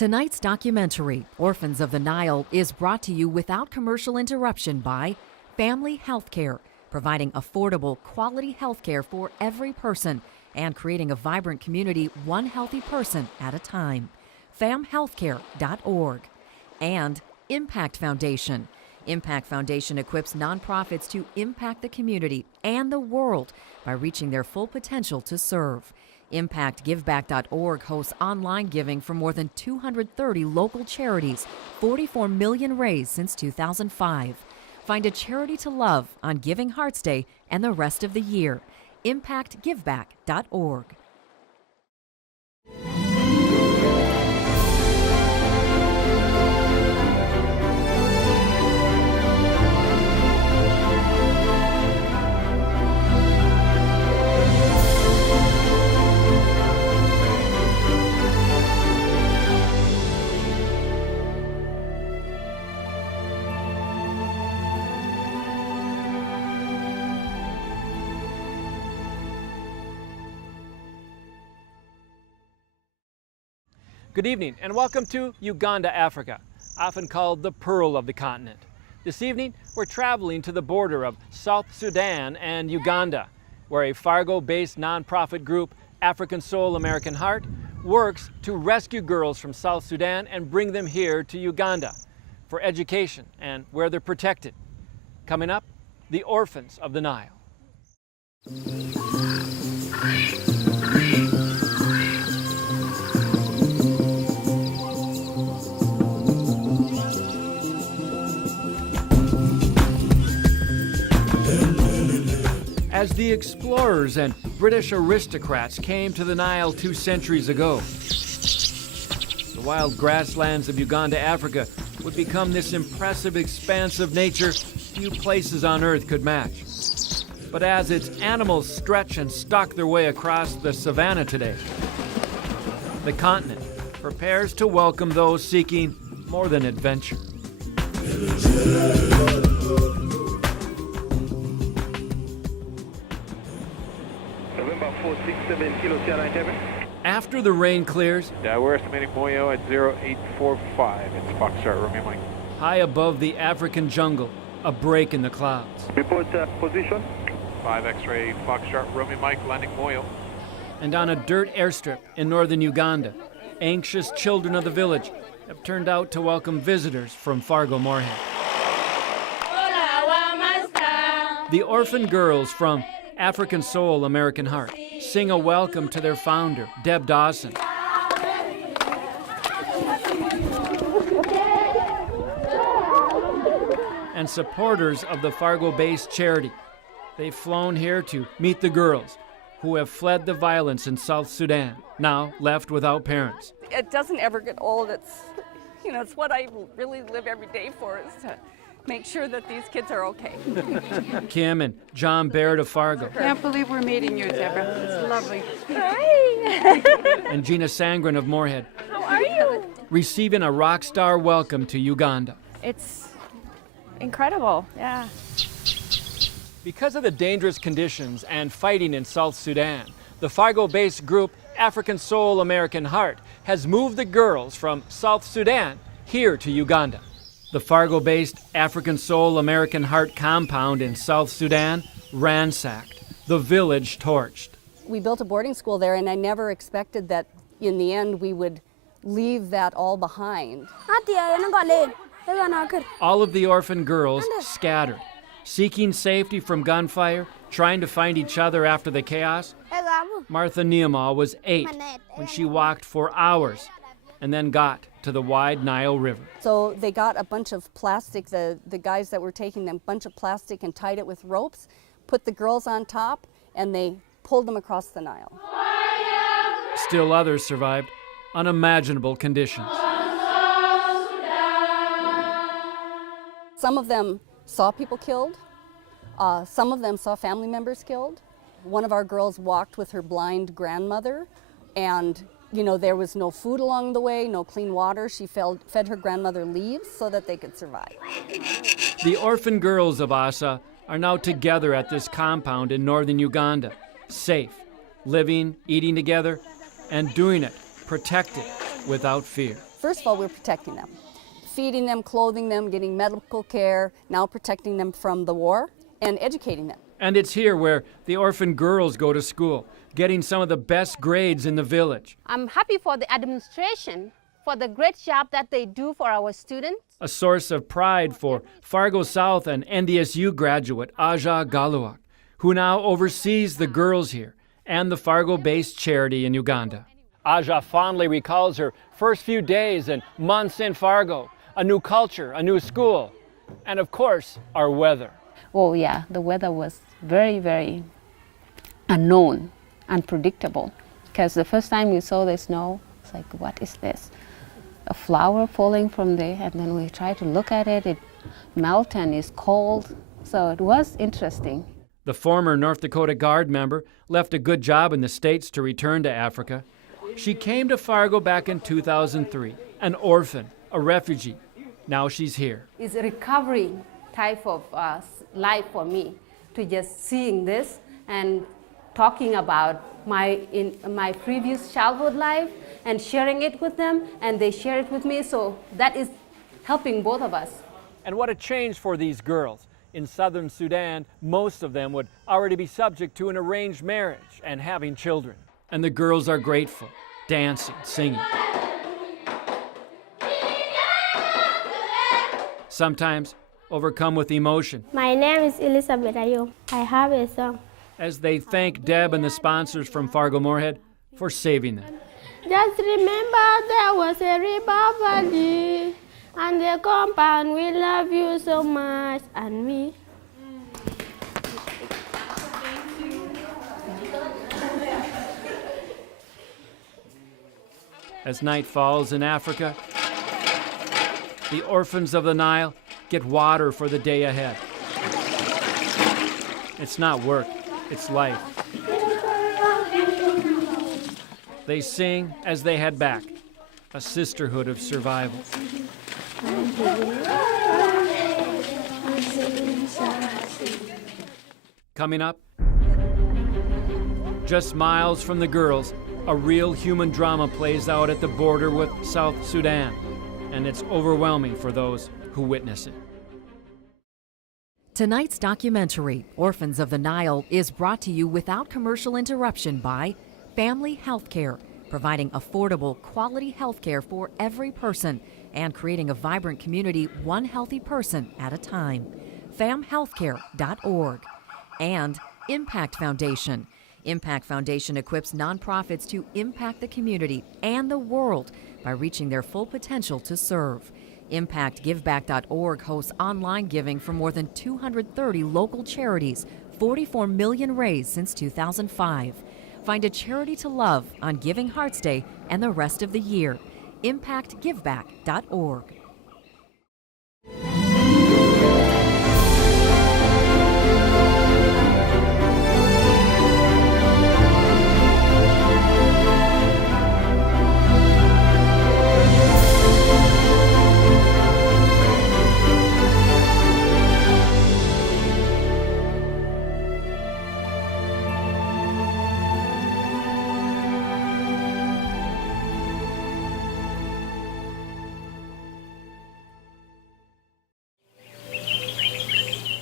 Tonight's documentary, Orphans of the Nile, is brought to you without commercial interruption by Family Healthcare, providing affordable, quality healthcare for every person and creating a vibrant community one healthy person at a time. famhealthcare.org. And Impact Foundation. Impact Foundation equips nonprofits to impact the community and the world by reaching their full potential to serve. ImpactGiveback.org hosts online giving for more than 230 local charities, 44 million raised since 2005. Find a charity to love on Giving Hearts Day and the rest of the year. ImpactGiveback.org. Good evening and welcome to Uganda, Africa, often called the Pearl of the continent. This evening, we're traveling to the border of South Sudan and Uganda, where a Fargo-based nonprofit group, African Soul American Heart, works to rescue girls from South Sudan and bring them here to Uganda for education and where they're protected. Coming up, the Orphans of the Nile. As the explorers and British aristocrats came to the Nile 2 centuries ago, the wild grasslands of Uganda, Africa, would become this impressive expanse of nature few places on Earth could match. But as its animals stretch and stalk their way across the savannah today, the continent prepares to welcome those seeking more than adventure. After the rain clears, we're estimating Moyo at 0845. It's Foxtrot Romeo Mike. high above the African jungle, a break in the clouds. Report position. 5 X-ray Foxtrot Romeo Mike landing Moyo. And on a dirt airstrip in northern Uganda, anxious children of the village have turned out to welcome visitors from Fargo, Moorhead. The orphan girls from African Soul American Heart sing a welcome to their founder, Deb Dawson. And supporters of the Fargo-based charity. They've flown here to meet the girls who have fled the violence in South Sudan, now left without parents. It doesn't ever get old. It's what I really live every day for, is to make sure that these kids are okay. Kim and John Baird of Fargo. Can't believe we're meeting you, Deborah. It's lovely. Hi. And Gina Sangren of Moorhead. How are you? Receiving a rock star welcome to Uganda. It's incredible, yeah. Because of the dangerous conditions and fighting in South Sudan, the Fargo-based group African Soul American Heart has moved the girls from South Sudan here to Uganda. The Fargo-based African Soul American Heart compound in South Sudan ransacked, the village torched. We built a boarding school there, and I never expected that in the end we would leave that all behind. All of the orphan girls scattered, seeking safety from gunfire, trying to find each other after the chaos. Martha Niama was 8 when she walked for hours and then got to the wide Nile River. So they got a bunch of plastic, the guys that were taking them, a bunch of plastic and tied it with ropes, put the girls on top, and they pulled them across the Nile. Still others survived unimaginable conditions. Some of them saw people killed. Some of them saw family members killed. One of our girls walked with her blind grandmother, and there was no food along the way, no clean water. She fed her grandmother leaves so that they could survive. The orphan girls of Asa are now together at this compound in northern Uganda, safe, living, eating together, and doing it protected without fear. First of all, we're protecting them, feeding them, clothing them, getting medical care, now protecting them from the war, and educating them. And it's here where the orphan girls go to school, getting some of the best grades in the village. I'm happy for the administration for the great job that they do for our students. A source of pride for Fargo South and NDSU graduate Aja Galuak, who now oversees the girls here and the Fargo-based charity in Uganda. Aja fondly recalls her first few days and months in Fargo, a new culture, a new school, and of course, our weather. Oh yeah, the weather was very, very unknown, unpredictable. Because the first time we saw the snow, it's like, what is this? A flower falling from there, and then we try to look at it, it melts and is cold. So it was interesting. The former North Dakota Guard member left a good job in the States to return to Africa. She came to Fargo back in 2003, an orphan, a refugee. Now she's here. It's a recovery type of life for me, to just seeing this and talking about my previous childhood life and sharing it with them, and they share it with me, so that is helping both of us. And what a change for these girls. In southern Sudan, most of them would already be subject to an arranged marriage and having children. And the girls are grateful, dancing, singing. Sometimes overcome with emotion. My name is Elizabeth Ayo. I have a song. As they thank Deb and the sponsors from Fargo Moorhead for saving them. Just remember there was a river valley, and the compound, we love you so much, and me. As night falls in Africa, the orphans of the Nile get water for the day ahead. It's not work, it's life. They sing as they head back, a sisterhood of survival. Coming up, just miles from the girls, a real human drama plays out at the border with South Sudan, and it's overwhelming for those who witness it. Tonight's documentary, Orphans of the Nile, is brought to you without commercial interruption by Family Healthcare, providing affordable, quality healthcare for every person and creating a vibrant community one healthy person at a time. famhealthcare.org. And Impact Foundation. Impact Foundation equips nonprofits to impact the community and the world by reaching their full potential to serve. ImpactGiveback.org hosts online giving for more than 230 local charities, 44 million raised since 2005. Find a charity to love on Giving Hearts Day and the rest of the year. ImpactGiveback.org.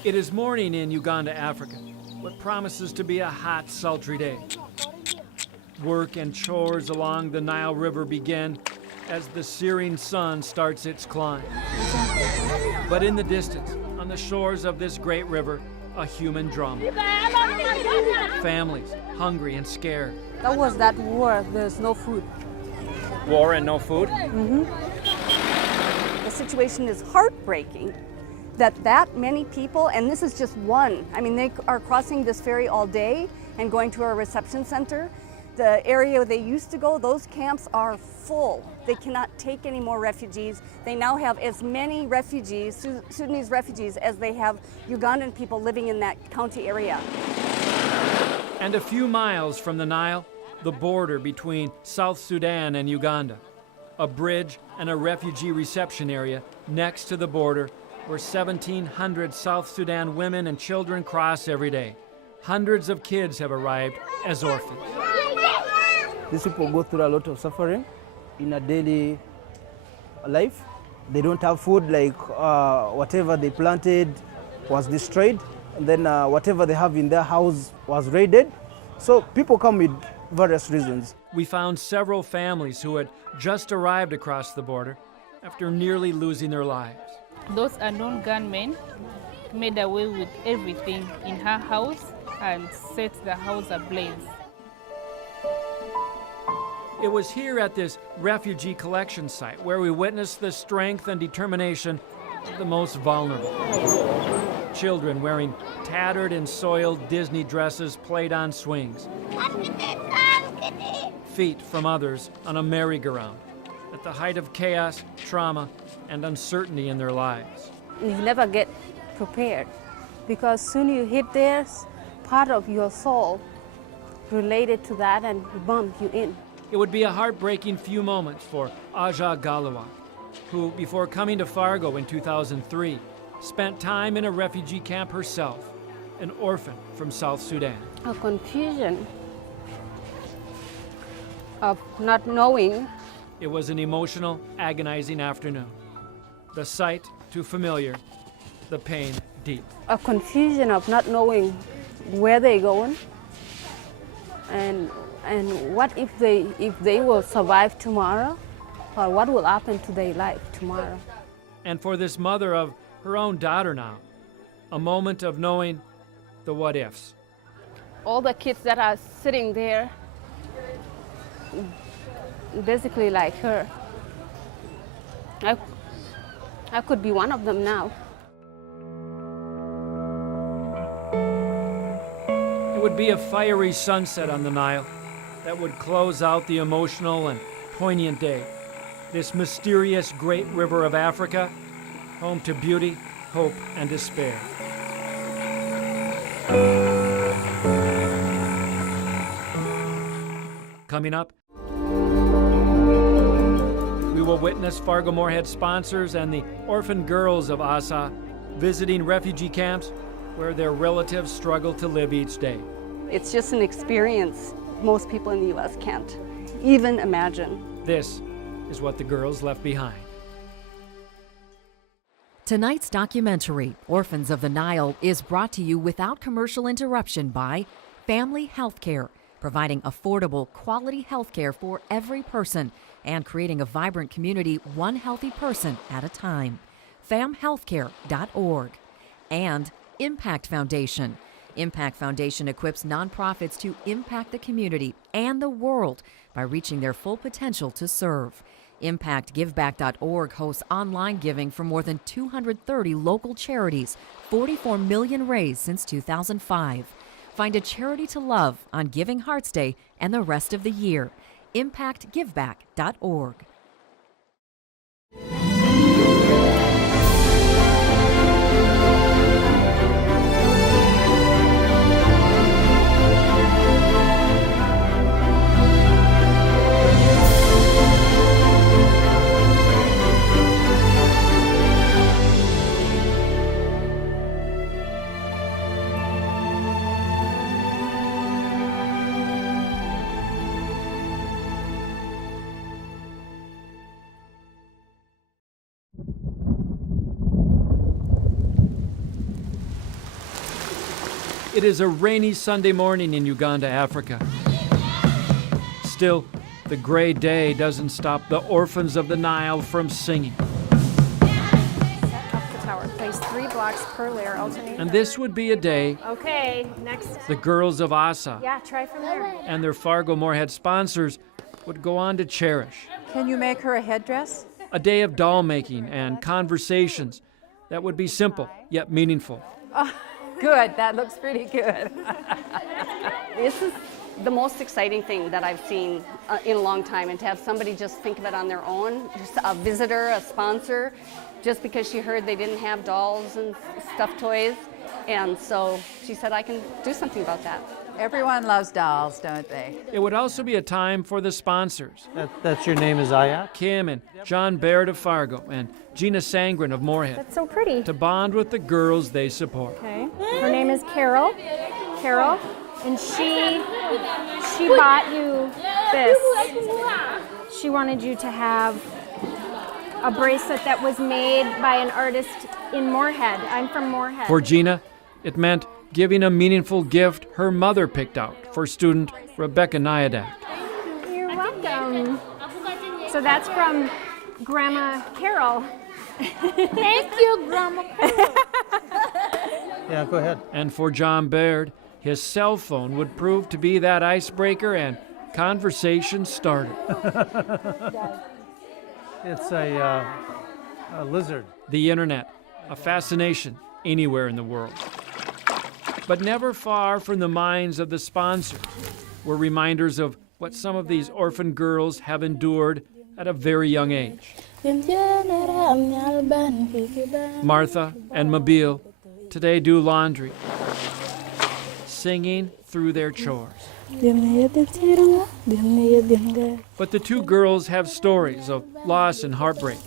It is morning in Uganda, Africa, what promises to be a hot, sultry day. Work and chores along the Nile River begin as the searing sun starts its climb. But in the distance, on the shores of this great river, a human drama. Families, hungry and scared. That was that war, there's no food. War and no food? The situation is heartbreaking that many people, and this is just one, I mean, they are crossing this ferry all day and going to our reception center. The area they used to go, those camps are full. They cannot take any more refugees. They now have as many refugees, Sudanese refugees, as they have Ugandan people living in that county area. And a few miles from the Nile, the border between South Sudan and Uganda. A bridge and a refugee reception area next to the border where 1,700 South Sudan women and children cross every day. Hundreds of kids have arrived as orphans. These people go through a lot of suffering in a daily life. They don't have food, like whatever they planted was destroyed, and then whatever they have in their house was raided. So people come with various reasons. We found several families who had just arrived across the border after nearly losing their lives. Those unknown gunmen made away with everything in her house and set the house ablaze. It was here at this refugee collection site where we witnessed the strength and determination of the most vulnerable. Children wearing tattered and soiled Disney dresses played on swings. Feet from others on a merry-go-round at the height of chaos, trauma, and uncertainty in their lives. You never get prepared because soon you hit there, part of your soul related to that and bump you in. It would be a heartbreaking few moments for Aja Galawa, who, before coming to Fargo in 2003, spent time in a refugee camp herself, an orphan from South Sudan. A confusion of not knowing. It was an emotional, agonizing afternoon. The sight too familiar, the pain deep. A confusion of not knowing where they're going and what if they will survive tomorrow, or what will happen to their life tomorrow. And for this mother of her own daughter now, a moment of knowing the what ifs. All the kids that are sitting there, basically like her, I could be one of them now. It would be a fiery sunset on the Nile that would close out the emotional and poignant day. This mysterious great river of Africa, home to beauty, hope, and despair. Coming up, we will witness Fargo Moorhead sponsors and the orphan girls of Asa visiting refugee camps where their relatives struggle to live each day. It's just an experience most people in the U.S. can't even imagine. This is what the girls left behind. Tonight's documentary, Orphans of the Nile, is brought to you without commercial interruption by Family Healthcare, providing affordable, quality health care for every person and creating a vibrant community one healthy person at a time. famhealthcare.org. And Impact Foundation. Impact Foundation equips nonprofits to impact the community and the world by reaching their full potential to serve. ImpactGiveback.org hosts online giving for more than 230 local charities, 44 million raised since 2005. Find a charity to love on Giving Hearts Day and the rest of the year. ImpactGiveback.org. It is a rainy Sunday morning in Uganda, Africa. Still, the gray day doesn't stop the orphans of the Nile from singing. Up the tower. Place 3 blocks per layer, alternate. And this would be a day Okay, next. the girls of Asa Yeah, try from there. and their Fargo Moorhead sponsors would go on to cherish. Can you make her a headdress? A day of doll making and conversations that would be simple yet meaningful. Oh, good. That looks pretty good. This is the most exciting thing that I've seen in a long time, and to have somebody just think of it on their own, just a visitor, a sponsor, just because she heard they didn't have dolls and stuffed toys. And so she said, I can do something about that. Everyone loves dolls, don't they? It would also be a time for the sponsors. That's your name is Aya? Kim and John Baird of Fargo and Gina Sangren of Moorhead. That's so pretty. To bond with the girls they support. Okay. Her name is Carol. Carol. And she bought you this. She wanted you to have a bracelet that was made by an artist in Moorhead. I'm from Moorhead. For Gina, it meant giving a meaningful gift her mother picked out for student Rebecca Nyadak. You're welcome. So that's from Grandma Carol. Thank you, Grandma Carol. Yeah, go ahead. And for John Baird, his cell phone would prove to be that icebreaker, and conversation started. It's a lizard. The internet, a fascination anywhere in the world. But never far from the minds of the sponsors were reminders of what some of these orphan girls have endured at a very young age. Martha and Mabille today do laundry, singing through their chores. But the two girls have stories of loss and heartbreak.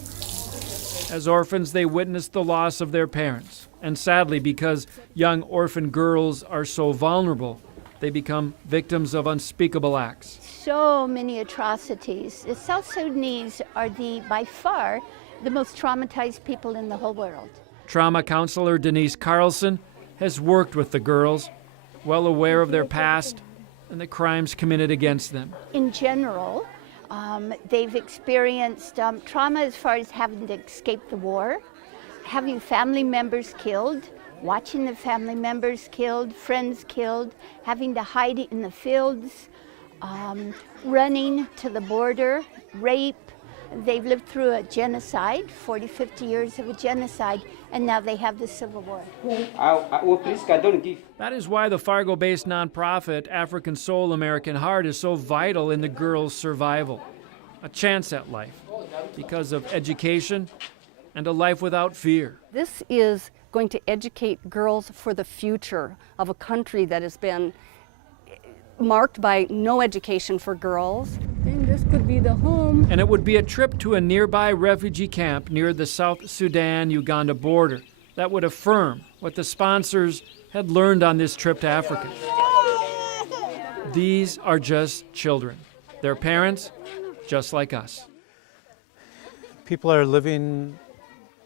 As orphans, they witnessed the loss of their parents. And sadly, because young orphan girls are so vulnerable, they become victims of unspeakable acts. So many atrocities. The South Sudanese are by far, the most traumatized people in the whole world. Trauma counselor Denise Carlson has worked with the girls, well aware of their past and the crimes committed against them. In general, they've experienced trauma as far as having to escape the war, having family members killed, watching the family members killed, friends killed, having to hide in the fields, running to the border, rape. They've lived through a genocide, 40, 50 years of a genocide, and now they have the Civil War. That is why the Fargo-based nonprofit African Soul American Heart is so vital in the girls' survival. A chance at life because of education and a life without fear. This is going to educate girls for the future of a country that has been marked by no education for girls. And this could be the home. And it would be a trip to a nearby refugee camp near the South Sudan-Uganda border that would affirm what the sponsors had learned on this trip to Africa. These are just children. Their parents, just like us. People are living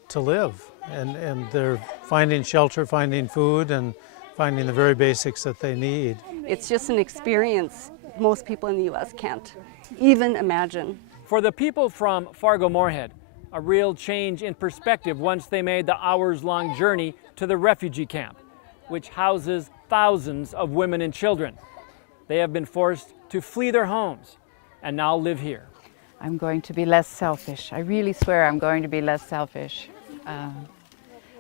to live, and they're finding shelter, finding food, and finding the very basics that they need. It's just an experience most people in the U.S. can't even imagine. For the people from Fargo-Moorhead, a real change in perspective once they made the hours-long journey to the refugee camp, which houses thousands of women and children. They have been forced to flee their homes and now live here. I'm going to be less selfish. I really swear I'm going to be less selfish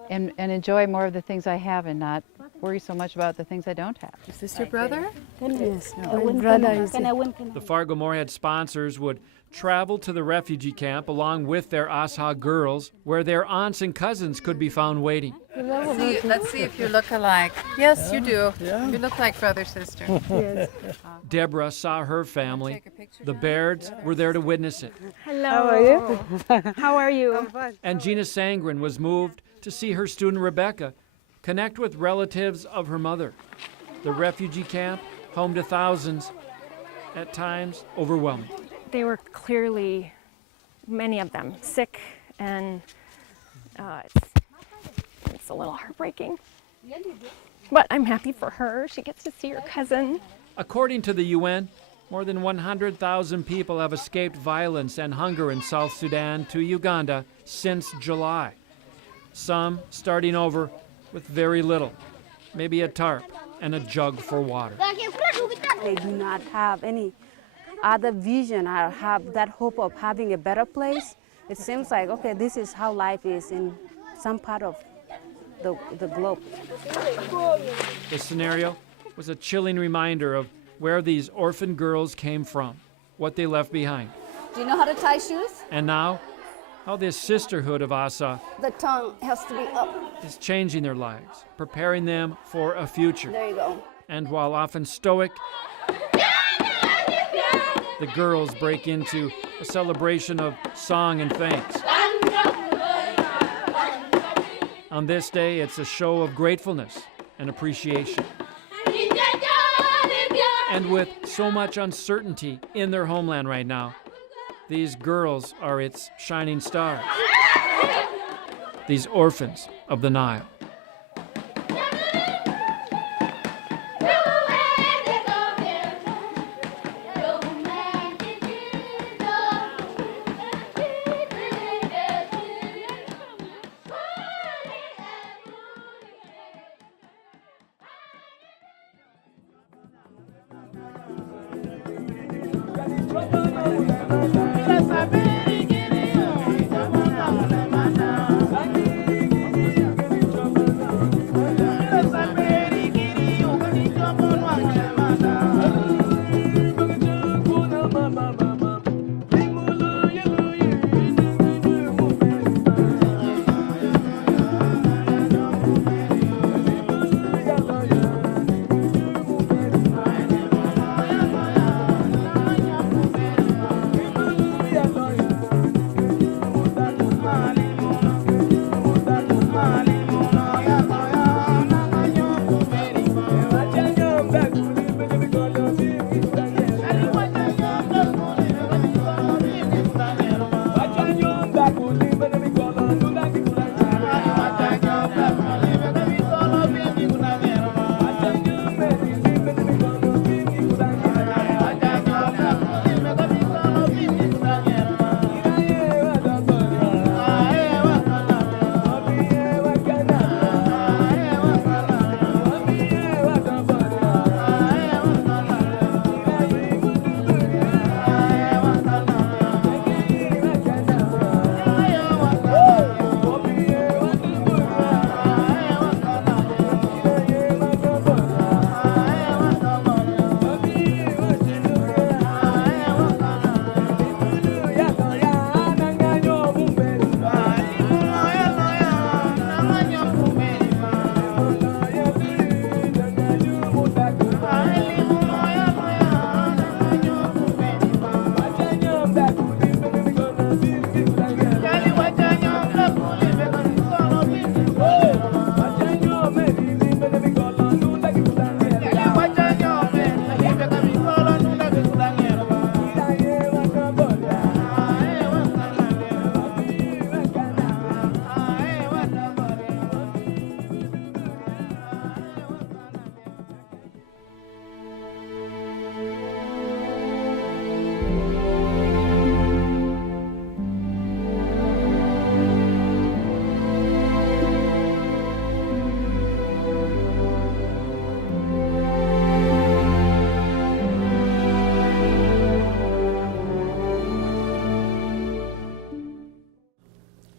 and enjoy more of the things I have and not worry so much about the things I don't have. Is this your brother? Yes, my brother is there. The Fargo-Moorhead sponsors would travel to the refugee camp along with their Asa girls, where their aunts and cousins could be found waiting. Let's see if you look alike. Yes, you do. Yeah. You look like brother, sister. Yes. Deborah saw her family. The Bairds were there to witness it. Hello. How are you? How are you? And Gina Sangren was moved to see her student Rebecca connect with relatives of her mother. The refugee camp, home to thousands, at times overwhelming. They were clearly, many of them, sick, and it's a little heartbreaking. But I'm happy for her. She gets to see her cousin. According to the UN, more than 100,000 people have escaped violence and hunger in South Sudan to Uganda since July. Some starting over with very little, maybe a tarp and a jug for water. They do not have any other vision or have that hope of having a better place. It seems like, okay, this is how life is in some part of the globe. The scenario was a chilling reminder of where these orphan girls came from, what they left behind. Do you know how to tie shoes? And now, how this sisterhood of Asa The tongue has to be up. is changing their lives, preparing them for a future. There you go. And while often stoic, the girls break into a celebration of song and thanks. On this day, it's a show of gratefulness and appreciation. And with so much uncertainty in their homeland right now, these girls are its shining stars. These orphans of the Nile.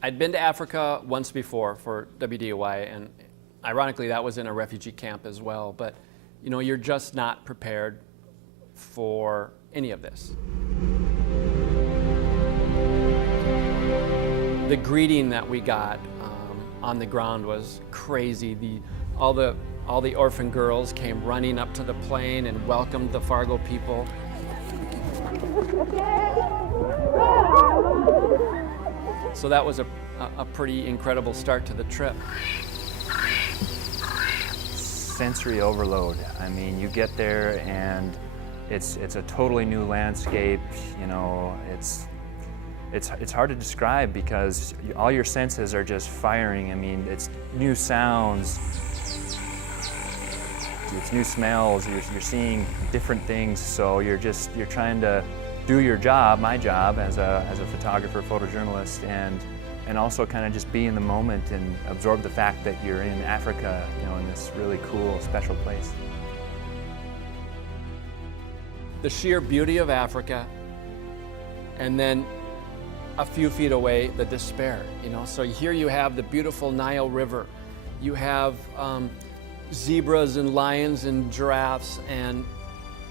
I'd been to Africa once before for WDOY, and ironically that was in a refugee camp as well, but you know, you're just not prepared for any of this. The greeting that we got on the ground was crazy. All the orphan girls came running up to the plane and welcomed the Fargo people. So that was a pretty incredible start to the trip. Sensory overload. I mean, you get there and it's a totally new landscape. You know, it's hard to describe because all your senses are just firing. I mean, it's new sounds, it's new smells. You're seeing different things. So you're trying to do your job, my job as a photographer, photojournalist, and also kind of just be in the moment and absorb the fact that you're in Africa, you know, in this really cool, special place. The sheer beauty of Africa, and then a few feet away, the despair, you know. So here you have the beautiful Nile River. You have zebras and lions and giraffes, and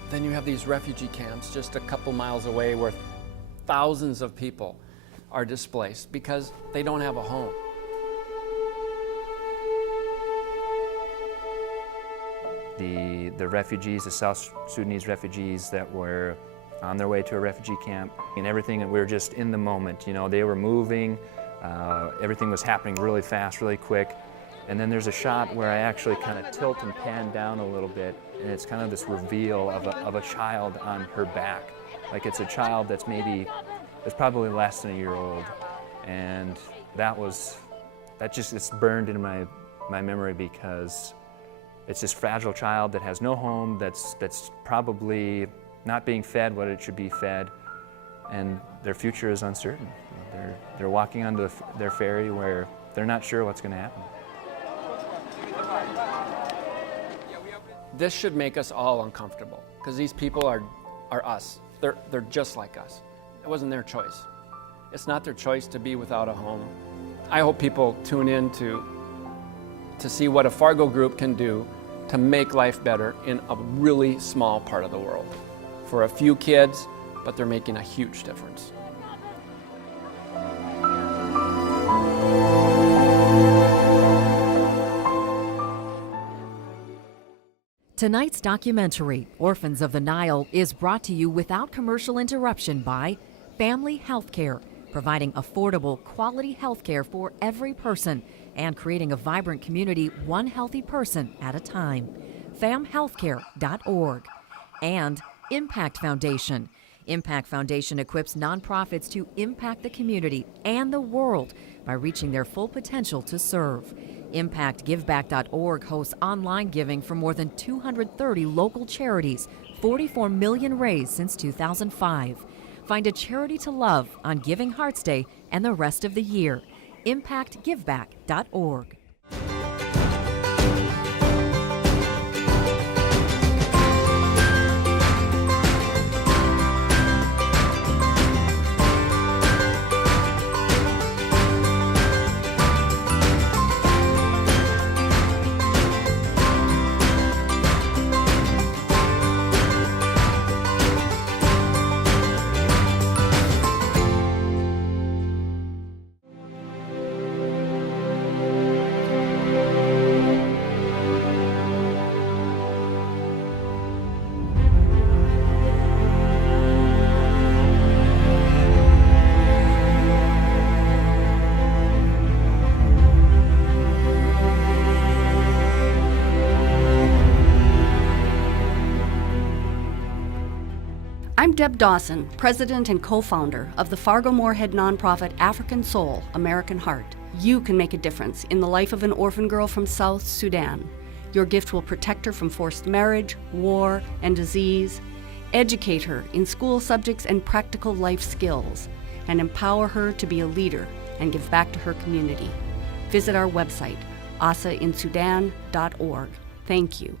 then you have these refugee camps just a couple miles away where thousands of people are displaced because they don't have a home. The refugees, the South Sudanese refugees that were on their way to a refugee camp, and everything, and we were just in the moment. You know, they were moving, everything was happening really fast, really quick. And then there's a shot where I actually kind of tilt and pan down a little bit, and it's kind of this reveal of a child on her back. Like it's a child that's probably less than a year old. And that just it's burned into my memory, because it's this fragile child that has no home, that's probably not being fed what it should be fed, and their future is uncertain. They're walking onto their ferry where they're not sure what's going to happen. This should make us all uncomfortable, because these people are us. They're just like us. It wasn't their choice. It's not their choice to be without a home. I hope people tune in to see what a Fargo group can do to make life better in a really small part of the world. For a few kids, but they're making a huge difference. Tonight's documentary, Orphans of the Nile, is brought to you without commercial interruption by Family Healthcare, providing affordable, quality healthcare for every person and creating a vibrant community one healthy person at a time. famhealthcare.org. And Impact Foundation. Impact Foundation equips nonprofits to impact the community and the world by reaching their full potential to serve. ImpactGiveback.org hosts online giving for more than 230 local charities, 44 million raised since 2005. Find a charity to love on Giving Hearts Day and the rest of the year. ImpactGiveback.org. I'm Deb Dawson, president and co-founder of the Fargo-Moorhead nonprofit African Soul, American Heart. You can make a difference in the life of an orphan girl from South Sudan. Your gift will protect her from forced marriage, war, and disease, educate her in school subjects and practical life skills, and empower her to be a leader and give back to her community. Visit our website, asainsudan.org. Thank you.